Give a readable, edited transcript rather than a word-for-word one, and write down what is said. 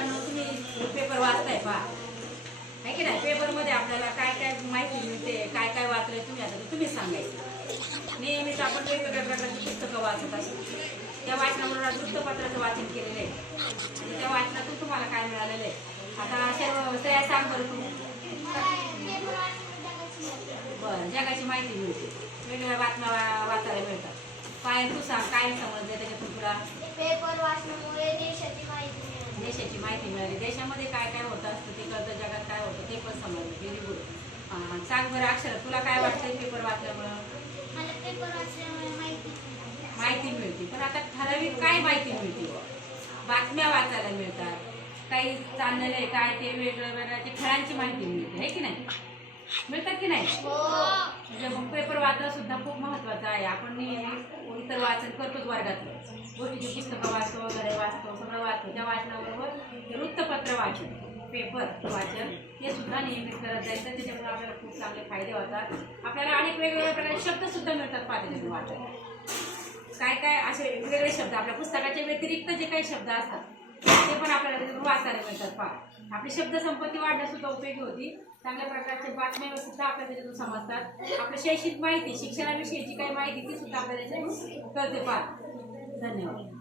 मुलांना तुम्ही पेपर वाचताय पहा, आहे की नाही? पेपरमध्ये आपल्याला काय काय माहिती मिळते, काय काय वाचलंय तुम्ही आता तुम्हीच सांगायचं. नेहमीच आपण वेगवेगळ्या प्रकारची पुस्तकं वाचत असतो. त्या वाचनामुळे वृत्तपत्राचं वाचन केलेलं आहे आणि त्या वाचनातून तुम्हाला काय मिळालेलं आहे. आता श्रेया सांग बरं तू. बरं, जगाची माहिती मिळते, वेगवेगळ्या बातम्या वाचायला मिळतात. काय तू सांग, काय समजलं त्याच्यातून तुला? पेपर वाचण्यामुळे देशाची माहिती मिळते. देशाची माहिती मिळाली, देशामध्ये काय काय होत असतं ते कळतं, जगात काय होतं ते पण समजलं. Very good. सांग बरं अक्षर, तुला काय वाटतंय पेपर वाचल्यामुळं? मला पेपर वाचल्यामुळे माहिती मिळते, पण आता ठराविक काय माहिती मिळते? बातम्या वाचायला मिळतात, काही चाललेलं आहे काय ते वेगळं वेगळ्या खेळांची माहिती मिळते, आहे की नाही? मिळतात की नाही? म्हणजे मग पेपर वाचणं सुद्धा खूप महत्त्वाचं आहे. आपण नेहमी इतर वाचन करतोच वर्गातलं, गोष्टीची पुस्तकं वाचतो वगैरे वाचतो, सगळं वाचतो. त्या वाचनाबरोबर वृत्तपत्र वाचन, पेपर वाचन हे सुद्धा नियमित करत जायचं. त्याच्यामुळे आपल्याला खूप चांगले फायदे होतात. आपल्याला अनेक वेगवेगळ्या प्रकारचे शब्द सुद्धा मिळतात त्याच्यातून वाचायला. काय काय असे वेगवेगळे शब्द आपल्या पुस्तकाच्या व्यतिरिक्त जे काही शब्द असतात ते पण आपल्याला त्याच्यातून वाचायला मिळतात. पहा, आपली शब्दसंपत्ती वाढण्यास सुद्धा उपयोगी होती. चांगल्या प्रकारचे बातम्या सुद्धा आपल्याला त्याच्यातून समजतात. आपल्या शैक्षणिक माहिती, शिक्षणाविषयीची काही माहिती ती सुद्धा आपल्याला त्याच्यातून कळते. पहा, धन्यवाद.